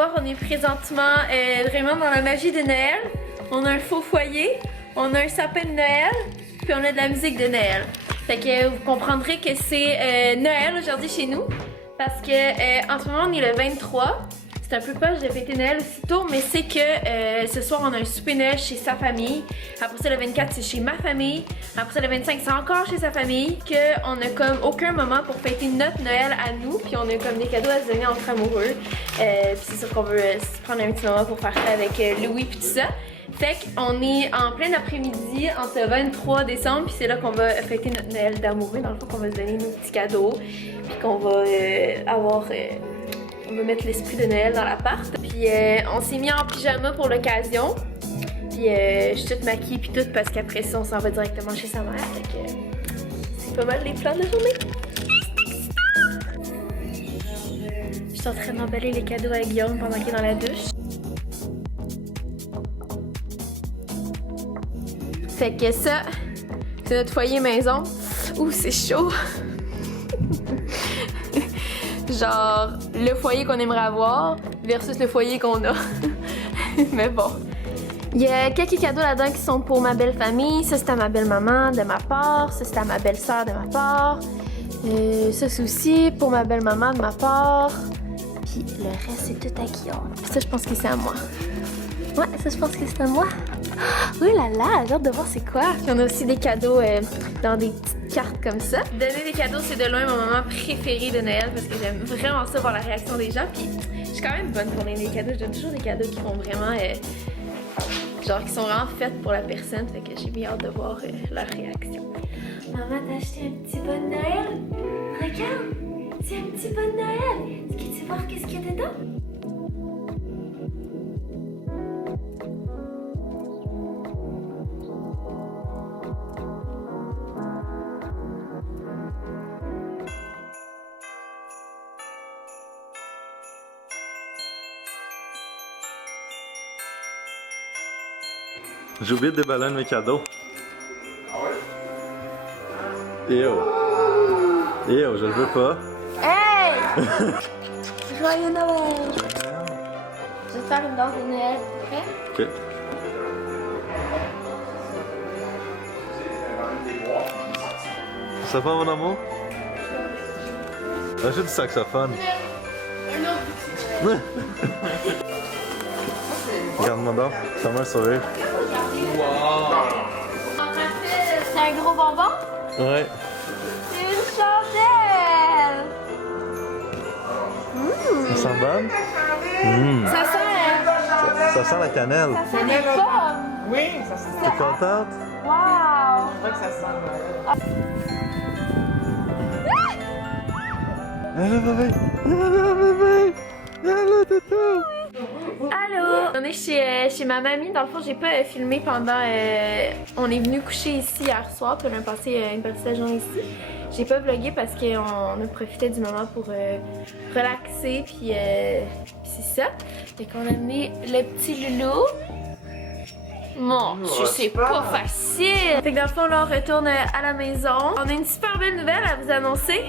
voir, on est présentement vraiment dans la magie de Noël. On a un faux foyer, on a un sapin de Noël, puis on a de la musique de Noël. Fait que vous comprendrez que c'est Noël aujourd'hui chez nous. Parce que en ce moment, on est le 23. C'est un peu poche de fêter Noël aussitôt, mais c'est que ce soir, on a un souper Noël chez sa famille. Après ça, le 24, c'est chez ma famille. Après ça, le 25, c'est encore chez sa famille. Qu'on a comme aucun moment pour fêter notre Noël à nous. Puis on a comme des cadeaux à se donner entre amoureux. Puis c'est sûr qu'on veut se prendre un petit moment pour faire ça avec Louis puis tout ça. Fait qu'on est en plein après-midi, entre le 23 décembre, puis c'est là qu'on va fêter notre Noël d'amoureux. Dans le fond, qu'on va se donner nos petits cadeaux. Puis qu'on va avoir... on va mettre l'esprit de Noël dans l'appart. Puis on s'est mis en pyjama pour l'occasion. Puis je suis toute maquillée puis tout parce qu'après ça, on s'en va directement chez sa mère. Fait que c'est pas mal les plans de la journée. Je suis en train d'emballer les cadeaux à Guillaume pendant qu'il est dans la douche. Fait que ça, c'est notre foyer maison. Ouh, c'est chaud! Genre, le foyer qu'on aimerait avoir versus le foyer qu'on a. Mais bon. Il y a quelques cadeaux là-dedans qui sont pour ma belle famille. Ça, c'est à ma belle maman de ma part. Ça, c'est à ma belle sœur de ma part. Ça, c'est aussi pour ma belle maman de ma part. Puis le reste, c'est tout à Guillaume. Ça, je pense que c'est à moi. Ouais, ça, je pense que c'est à moi. Oh là là, j'ai hâte de voir c'est quoi. Puis on a aussi des cadeaux dans des petites cartes comme ça. Donner des cadeaux, c'est de loin mon moment préféré de Noël parce que j'aime vraiment ça, voir la réaction des gens. Puis je suis quand même bonne pour donner des cadeaux. Je donne toujours des cadeaux qui vont vraiment... genre qui sont vraiment faits pour la personne. Fait que j'ai bien hâte de voir leur réaction. Maman, t'as acheté un petit bon de Noël? Regarde, c'est un petit bon de Noël. Est-ce que tu vois qu'est-ce qu'il y a dedans? J'ai oublié de déballer mes cadeaux. Yo! Yo, je le veux pas. Hey! Joyeux Noël! Je vais te faire une danse de Noël, prêt? Ok. Ça va mon amour? J'ai du saxophone. Regarde-moi donc, fais-moi un sourire. C'est un gros bonbon? Ouais. C'est une chandelle! Ça sent bonne? Ça sent... Ça sent la cannelle. Ça sent des pommes! Oui, ça sent. T'es contente? Wow! Je crois que ça sent. Allô bébé! Allô bébé! Allô toutou! Allô! On est chez ma mamie. Dans le fond, j'ai pas filmé pendant... on est venu coucher ici hier soir, puis on a passé une partie de la journée ici. J'ai pas vlogué parce qu'on a profité du moment pour relaxer, puis c'est ça. Fait qu'on a amené le petit loulou. Mon Dieu, c'est pas facile! Fait que dans le fond, là, on retourne à la maison. On a une super belle nouvelle à vous annoncer.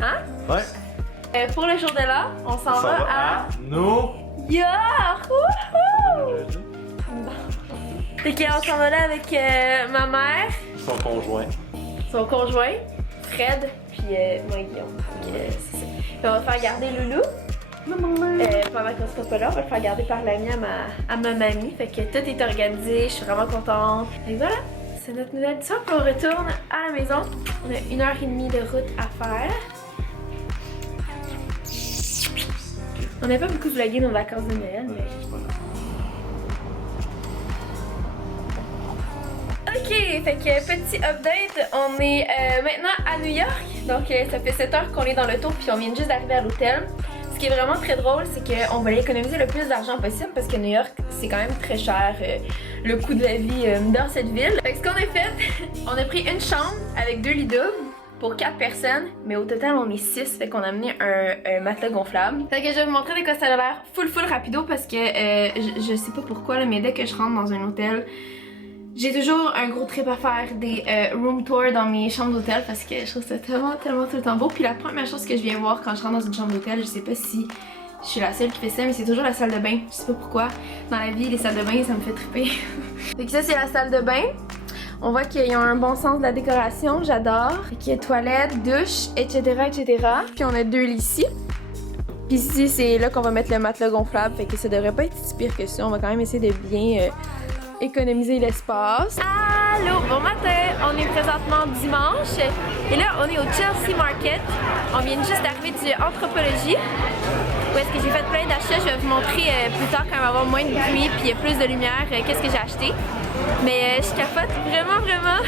Hein? Ouais. Pour le jour de l'an, on s'en va à... Nous! York! Wouhou! Fait qu'on s'en va là avec ma mère, Son conjoint. son conjoint, Fred, puis moi et Guillaume. C'est ça. Puis on va faire garder Loulou. Pendant qu'on sera pas là, on va le faire garder par l'ami à ma mamie. Fait que tout est organisé, je suis vraiment contente. Et voilà, c'est notre nouvelle du soir. Puis on retourne à la maison. On a 1h30 de route à faire. On n'a pas beaucoup vlogué nos vacances de Noël, mais... Ok, fait que petit update, on est maintenant à New York. Donc ça fait 7 heures qu'on est dans l'auto puis on vient juste d'arriver à l'hôtel. Ce qui est vraiment très drôle, c'est qu'on va économiser le plus d'argent possible parce que New York, c'est quand même très cher le coût de la vie dans cette ville. Fait que ce qu'on a fait, on a pris une chambre avec 2 lits doubles pour 4 personnes, mais au total on est 6, fait qu'on a amené un matelas gonflable. Fait que je vais vous montrer des quoi ça a l'air full rapido parce que je sais pas pourquoi là, mais dès que je rentre dans un hôtel, j'ai toujours un gros trip à faire des room tours dans mes chambres d'hôtel parce que je trouve ça tellement tout le temps beau. Puis la première chose que je viens voir quand je rentre dans une chambre d'hôtel, je sais pas si Je suis la seule qui fait ça, mais c'est toujours la salle de bain. Je sais pas pourquoi. Dans la vie, les salles de bain, ça me fait triper. Fait que ça, c'est la salle de bain. On voit qu'ils ont un bon sens de la décoration, j'adore. Fait qu'il y a toilette, douche, etc., etc. Puis on a 2 lits ici. Puis ici, c'est là qu'on va mettre le matelas gonflable. Fait que ça devrait pas être si pire que ça. On va quand même essayer de bien économiser l'espace. Allô, bon matin! On est présentement dimanche. Et là, on est au Chelsea Market. On vient juste d'arriver du Anthropologie. Où est-ce que j'ai fait plein d'achats. Je vais vous montrer plus tard quand il va y avoir moins de bruit puis il y a plus de lumière qu'est-ce que j'ai acheté. Mais je capote vraiment, vraiment.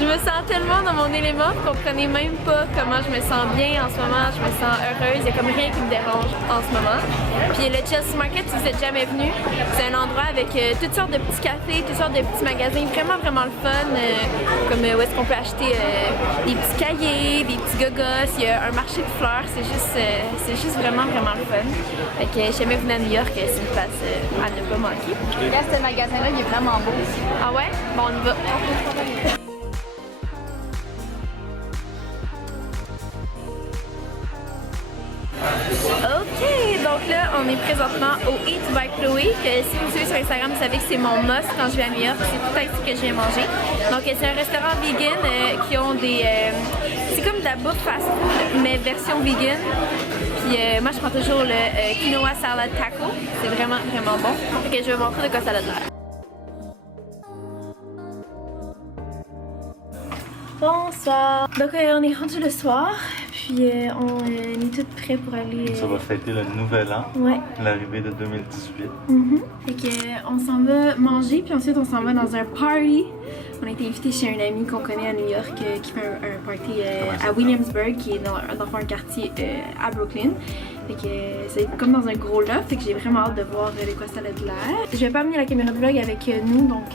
Je me sens tellement dans mon élément, vous comprenez même pas comment je me sens bien en ce moment, je me sens heureuse, il y a comme rien qui me dérange en ce moment. Puis le Chelsea Market, si vous êtes jamais venu, c'est un endroit avec toutes sortes de petits cafés, toutes sortes de petits magasins, vraiment vraiment le fun, comme où est-ce qu'on peut acheter des petits cahiers, des petits gogos, il y a un marché de fleurs, c'est juste vraiment vraiment le fun. Fait que si jamais vous venez à New York, c'est une place à ne pas manquer. Là, ce magasin-là, il est vraiment beau aussi. Ah ouais? Bon, on y va. Ok, donc là, on est présentement au Eat by Chloé, que si vous me suivez sur Instagram, vous savez que c'est mon must quand je vais à New York, c'est tout ici que je viens manger. Donc c'est un restaurant vegan qui ont des... c'est comme de la bouffe fast food, mais version vegan. Puis moi, je prends toujours le quinoa salad taco, c'est vraiment vraiment bon. Fait que je vais vous montrer de quoi ça a l'air. Bonsoir! Donc on est rendu le soir, puis on est toutes prêts pour aller... Ça va fêter le nouvel an, ouais. L'arrivée de 2018. Fait que on s'en va manger, puis ensuite on s'en va dans un party. On a été invité chez un ami qu'on connaît à New York qui fait un party à Williamsburg, qui est dans un quartier à Brooklyn. Fait que c'est comme dans un gros loft, fait que j'ai vraiment hâte de voir de quoi ça a l'air. Je vais pas amener la caméra de vlog avec nous, donc...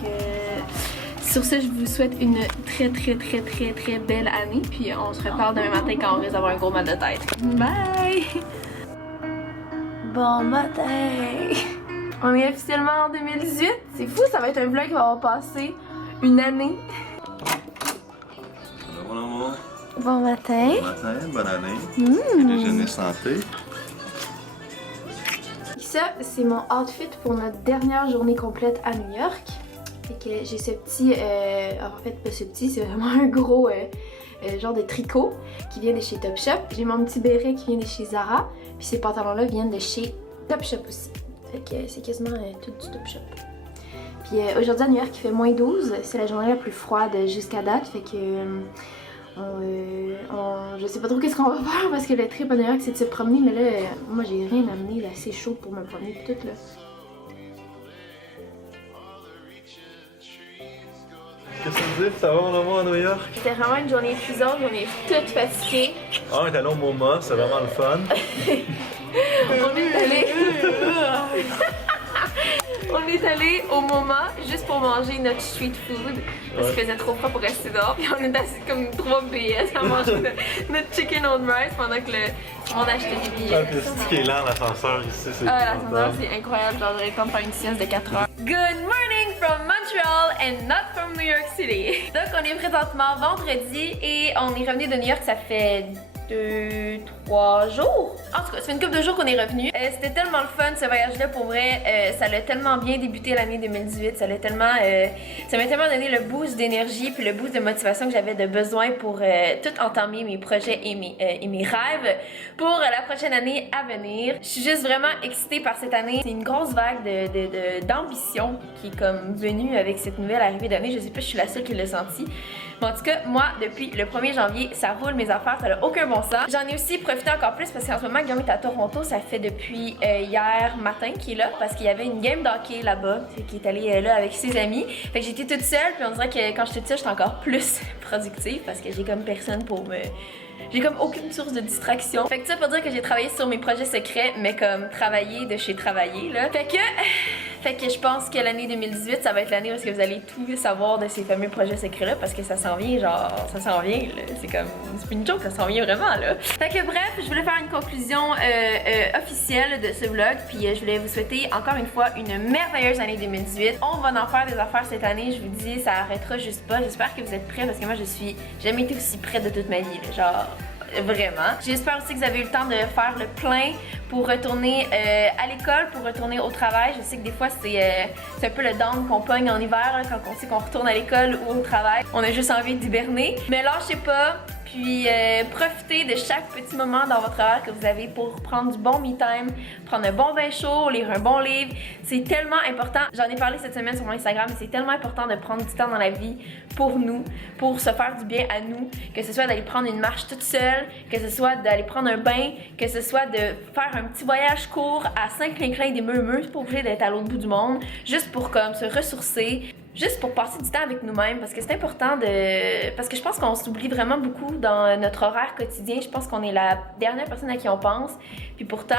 sur ce, je vous souhaite une très belle année. Puis on se reparle demain matin quand on risque d'avoir un gros mal de tête. Bye! Bon matin! On est officiellement en 2018. C'est fou, ça va être un vlog qui va avoir passé une année. Bon amour. Bon matin! Bon matin, bonne année. Déjeuner santé. Ça, c'est mon outfit pour notre dernière journée complète à New York. Fait que j'ai ce petit, en fait pas ce petit, c'est vraiment un gros genre de tricot qui vient de chez Topshop. J'ai mon petit béret qui vient de chez Zara, puis ces pantalons-là viennent de chez Topshop aussi. Fait que c'est quasiment tout du Topshop. Puis aujourd'hui à New York il fait moins 12, c'est la journée la plus froide jusqu'à date, fait que je sais pas trop qu'est-ce qu'on va faire parce que le trip à New York c'est de se promener, mais là moi j'ai rien amené d'assez chaud pour me promener pis tout là. Qu'est-ce que tu dis? Ça va mon amour à New York? C'était vraiment une journée épuisante, on est toutes fatiguées. Ah, on est allé au MoMA, c'est vraiment le fun. On est allé... On est allé au MoMA juste pour manger notre street food parce qu'il faisait trop froid pour rester dehors. Puis on est assis comme 3 BS à manger notre chicken on rice pendant que tout le monde achetait des billets. Ah, puis c'est qui est lent, l'ascenseur ici, c'est l'ascenseur c'est incroyable, genre j'aurais temps de faire une sieste de 4 heures. Good morning from Montreal and not from New York City. Donc on est présentement vendredi et on est revenu de New York, ça fait 2-3 jours. En tout cas, ça fait une couple de jours qu'on est revenu. C'était tellement le fun ce voyage-là pour vrai. Ça l'a tellement bien débuté l'année 2018. Ça m'a tellement donné le boost d'énergie puis le boost de motivation que j'avais de besoin pour tout entamer mes projets et mes rêves pour la prochaine année à venir. Je suis juste vraiment excitée par cette année. C'est une grosse vague d'ambition qui est comme venue avec cette nouvelle arrivée d'année. Je sais pas, je suis la seule qui l'a senti. Mais en tout cas, moi, depuis le 1er janvier, ça roule mes affaires, ça n'a aucun bon sens. J'en ai aussi profité encore plus parce qu'en ce moment, Guillaume est à Toronto. Ça fait depuis hier matin qu'il est là parce qu'il y avait une game d'hockey là-bas. Qui est allé là avec ses amis. Fait que j'étais toute seule, puis on dirait que quand j'étais toute seule, j'étais encore plus productive parce que j'ai comme personne pour me... J'ai comme aucune source de distraction. Fait que ça pour dire que j'ai travaillé sur mes projets secrets, mais comme travailler de chez travailler là. Fait que je pense que l'année 2018, ça va être l'année où vous allez tout savoir de ces fameux projets secrets là parce que ça s'en vient, genre, ça s'en vient là. C'est comme, c'est pas une joke, ça s'en vient vraiment là. Fait que bref, je voulais faire une conclusion officielle de ce vlog, puis je voulais vous souhaiter encore une fois une merveilleuse année 2018. On va en faire des affaires cette année, je vous dis, ça arrêtera juste pas. J'espère que vous êtes prêts parce que moi je suis jamais été aussi prête de toute ma vie là, genre... Vraiment. J'espère aussi que vous avez eu le temps de faire le plein pour retourner à l'école, pour retourner au travail. Je sais que des fois, c'est un peu le down qu'on pogne en hiver, là, quand on sait qu'on retourne à l'école ou au travail. On a juste envie d'hiberner. Mais lâchez pas, puis profitez de chaque petit moment dans votre horaire que vous avez pour prendre du bon me-time, prendre un bon bain chaud, lire un bon livre. C'est tellement important. J'en ai parlé cette semaine sur mon Instagram, mais c'est tellement important de prendre du temps dans la vie pour nous, pour se faire du bien à nous, que ce soit d'aller prendre une marche toute seule, que ce soit d'aller prendre un bain, que ce soit de faire un petit voyage court à Saint-Clinclin des Meumeux, c'est pas obligé d'être à l'autre bout du monde, juste pour comme se ressourcer, juste pour passer du temps avec nous-mêmes, parce que c'est important parce que je pense qu'on s'oublie vraiment beaucoup dans notre horaire quotidien. Je pense qu'on est la dernière personne à qui on pense, puis pourtant,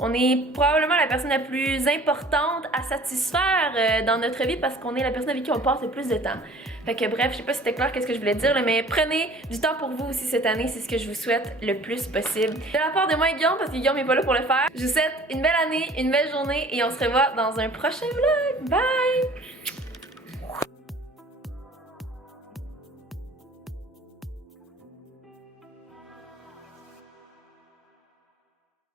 on est probablement la personne la plus importante à satisfaire dans notre vie parce qu'on est la personne avec qui on passe le plus de temps. Fait que bref, je sais pas si c'était clair qu'est-ce que je voulais dire, là, mais prenez du temps pour vous aussi cette année, c'est ce que je vous souhaite le plus possible. De la part de moi et Guillaume, parce que Guillaume est pas là pour le faire, je vous souhaite une belle année, une belle journée et on se revoit dans un prochain vlog. Bye!